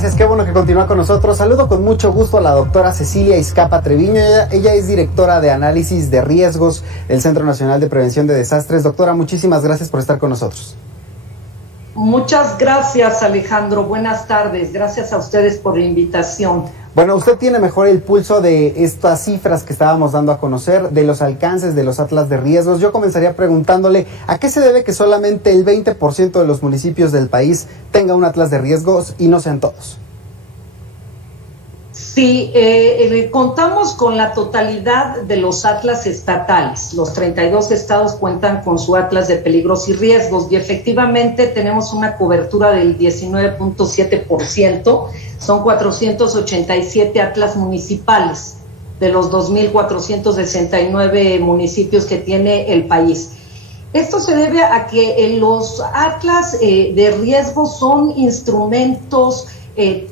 Gracias, qué bueno que continúa con nosotros. Saludo con mucho gusto a la doctora Cecilia Izcapa Treviño. Ella es directora de análisis de riesgos del Centro Nacional de Prevención de Desastres. Doctora, muchísimas gracias por estar con nosotros. Muchas gracias, Alejandro. Buenas tardes. Gracias a ustedes por la invitación. Bueno, usted tiene mejor el pulso de estas cifras que estábamos dando a conocer, de los alcances de los atlas de riesgos. Yo comenzaría preguntándole, ¿a qué se debe que solamente el 20% de los municipios del país tenga un atlas de riesgos y no sean todos? Sí, contamos con la totalidad de los atlas estatales. Los 32 estados cuentan con su atlas de peligros y riesgos y efectivamente tenemos una cobertura del 19.7%. Son 487 atlas municipales de los 2.469 municipios que tiene el país. Esto se debe a que los atlas de riesgos son instrumentos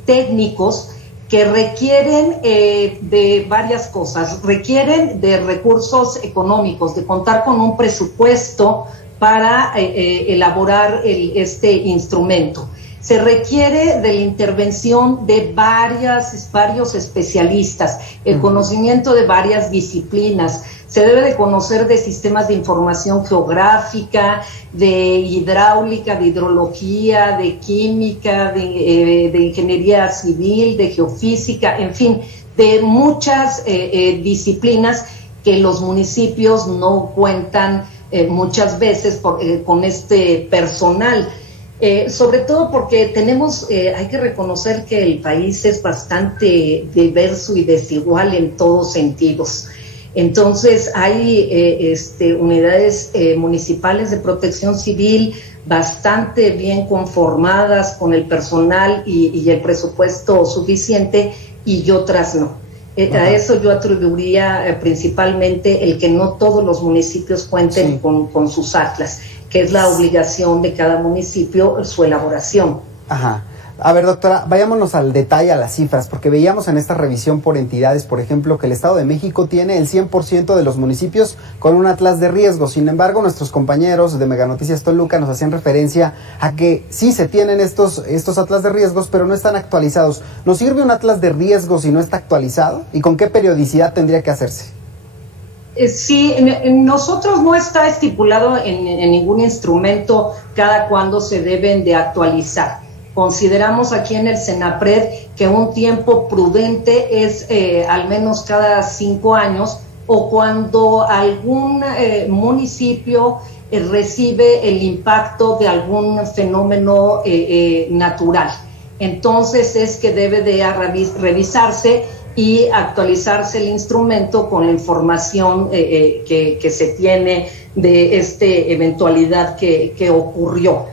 técnicos que requieren de varias cosas. Requieren de recursos económicos, de contar con un presupuesto para elaborar este instrumento. Se requiere de la intervención de varios especialistas, el conocimiento de varias disciplinas. Se debe de conocer de sistemas de información geográfica, de hidráulica, de hidrología, de química, de ingeniería civil, de geofísica, en fin, de muchas disciplinas que los municipios no cuentan muchas veces con este personal. Sobre todo porque tenemos, hay que reconocer que el país es bastante diverso y desigual en todos sentidos. Entonces hay unidades municipales de protección civil bastante bien conformadas con el personal y el presupuesto suficiente y otras no. A eso yo atribuiría principalmente el que no todos los municipios cuenten con sus atlas, que es la obligación de cada municipio su elaboración. Ajá. A ver, doctora, vayámonos al detalle, a las cifras, porque veíamos en esta revisión por entidades, por ejemplo, que el Estado de México tiene el 100% de los municipios con un atlas de riesgo. Sin embargo, nuestros compañeros de Mega Noticias Toluca nos hacían referencia a que sí se tienen estos atlas de riesgos, pero no están actualizados. ¿Nos sirve un atlas de riesgos si no está actualizado? ¿Y con qué periodicidad tendría que hacerse? Sí, nosotros no está estipulado en ningún instrumento cada cuándo se deben de actualizar. Consideramos aquí en el Senapred que un tiempo prudente es al menos cada 5 años o cuando algún municipio recibe el impacto de algún fenómeno natural. Entonces es que debe de revisarse y actualizarse el instrumento con la información que se tiene de esta eventualidad que ocurrió.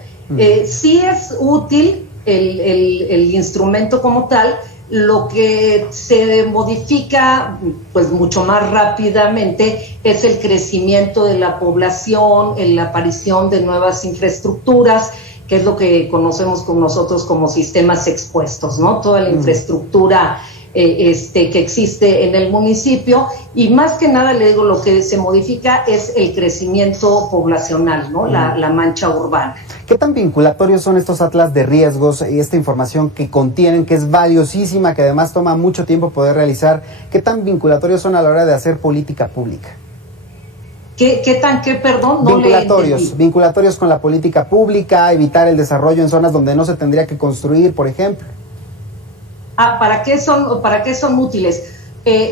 Sí es útil el instrumento como tal. Lo que se modifica pues mucho más rápidamente es el crecimiento de la población, la aparición de nuevas infraestructuras, que es lo que conocemos con nosotros como sistemas expuestos, ¿no? Toda la infraestructura que existe en el municipio, y más que nada, le digo, lo que se modifica es el crecimiento poblacional, ¿no? La mancha urbana. ¿Qué tan vinculatorios son estos atlas de riesgos y esta información que contienen, que es valiosísima, que además toma mucho tiempo poder realizar? ¿Qué tan vinculatorios son a la hora de hacer política pública? Perdón? No vinculatorios con la política pública, evitar el desarrollo en zonas donde no se tendría que construir, por ejemplo. ¿Para qué son útiles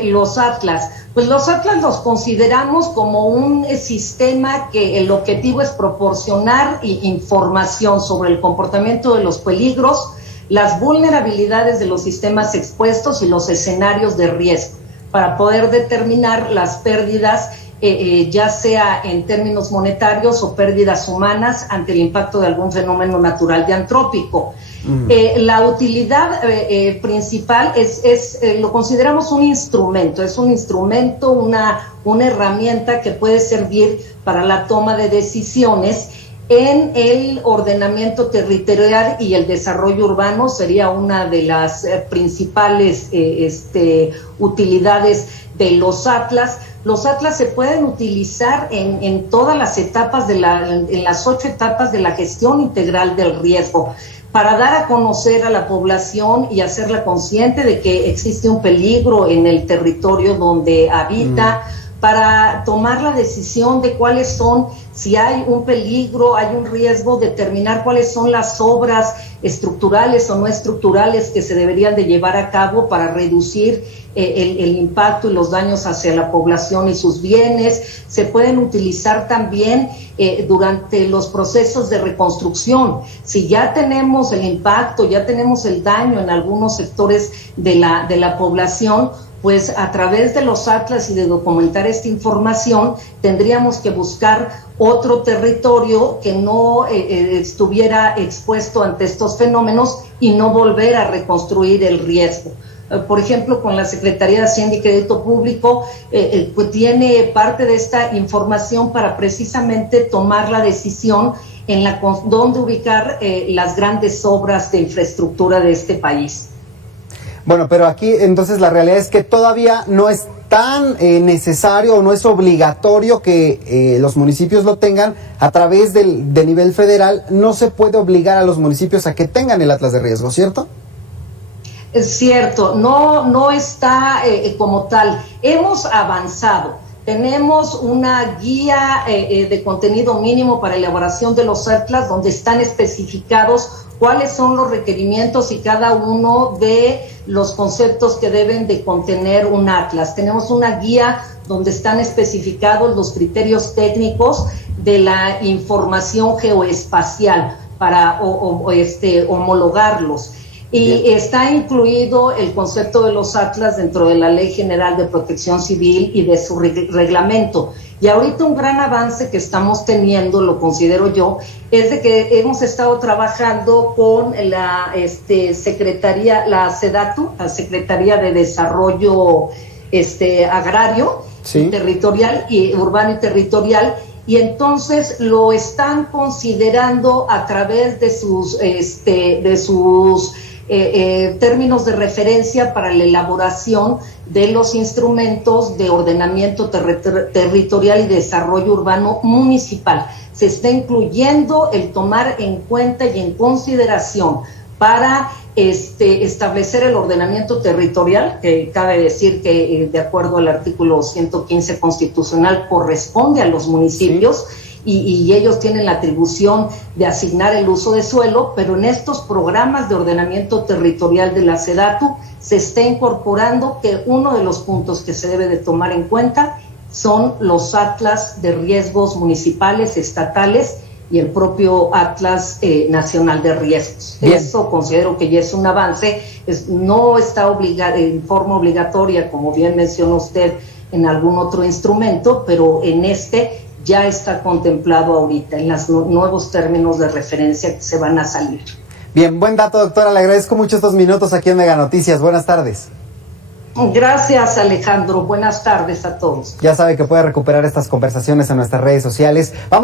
los atlas? Pues los atlas los consideramos como un sistema que el objetivo es proporcionar información sobre el comportamiento de los peligros, las vulnerabilidades de los sistemas expuestos y los escenarios de riesgo, para poder determinar las pérdidas, ya sea en términos monetarios o pérdidas humanas ante el impacto de algún fenómeno natural y antrópico. La utilidad principal lo consideramos un instrumento, una herramienta que puede servir para la toma de decisiones en el ordenamiento territorial y el desarrollo urbano. Sería una de las principales utilidades de los atlas. Los atlas se pueden utilizar en todas las etapas en las 8 etapas de la gestión integral del riesgo. para dar a conocer a la población y hacerla consciente de que existe un peligro en el territorio donde habita, para tomar la decisión de cuáles son, si hay un peligro, hay un riesgo, determinar cuáles son las obras estructurales o no estructurales que se deberían de llevar a cabo para reducir el impacto y los daños hacia la población y sus bienes. Se pueden utilizar también durante los procesos de reconstrucción. Si ya tenemos el impacto, ya tenemos el daño en algunos sectores de la población, pues a través de los atlas y de documentar esta información, tendríamos que buscar otro territorio que no estuviera expuesto ante estos fenómenos y no volver a reconstruir el riesgo. Por ejemplo, con la Secretaría de Hacienda y Crédito Público, pues tiene parte de esta información para precisamente tomar la decisión en dónde ubicar las grandes obras de infraestructura de este país. Bueno, pero aquí entonces la realidad es que todavía no es tan necesario o no es obligatorio que los municipios lo tengan. A través de nivel federal no se puede obligar a los municipios a que tengan el atlas de riesgo, ¿cierto? Es cierto, no está como tal. Hemos avanzado. Tenemos una guía de contenido mínimo para elaboración de los atlas donde están especificados cuáles son los requerimientos y cada uno de los conceptos que deben de contener un atlas. Tenemos una guía donde están especificados los criterios técnicos de la información geoespacial para homologarlos. Y está incluido el concepto de los atlas dentro de la Ley General de Protección Civil y de su reglamento. Y ahorita un gran avance que estamos teniendo, lo considero yo, es de que hemos estado trabajando con la Secretaría, la SEDATU, la Secretaría de Desarrollo Agrario, sí, territorial y urbano y territorial, y entonces lo están considerando a través de sus términos de referencia para la elaboración de los instrumentos de ordenamiento territorial y desarrollo urbano municipal. Se está incluyendo el tomar en cuenta y en consideración para establecer el ordenamiento territorial, que cabe decir que de acuerdo al artículo 115 constitucional corresponde a los municipios. Sí. Y ellos tienen la atribución de asignar el uso de suelo, pero en estos programas de ordenamiento territorial de la SEDATU se está incorporando que uno de los puntos que se debe de tomar en cuenta son los atlas de riesgos municipales, estatales y el propio atlas nacional de riesgos. Bien. Eso considero que ya es un avance, no está en forma obligatoria, como bien mencionó usted, en algún otro instrumento, pero en ya está contemplado ahorita en los nuevos términos de referencia que se van a salir. Bien, buen dato, doctora. Le agradezco mucho estos minutos aquí en Mega Noticias. Buenas tardes. Gracias, Alejandro. Buenas tardes a todos. Ya sabe que puede recuperar estas conversaciones en nuestras redes sociales. Vamos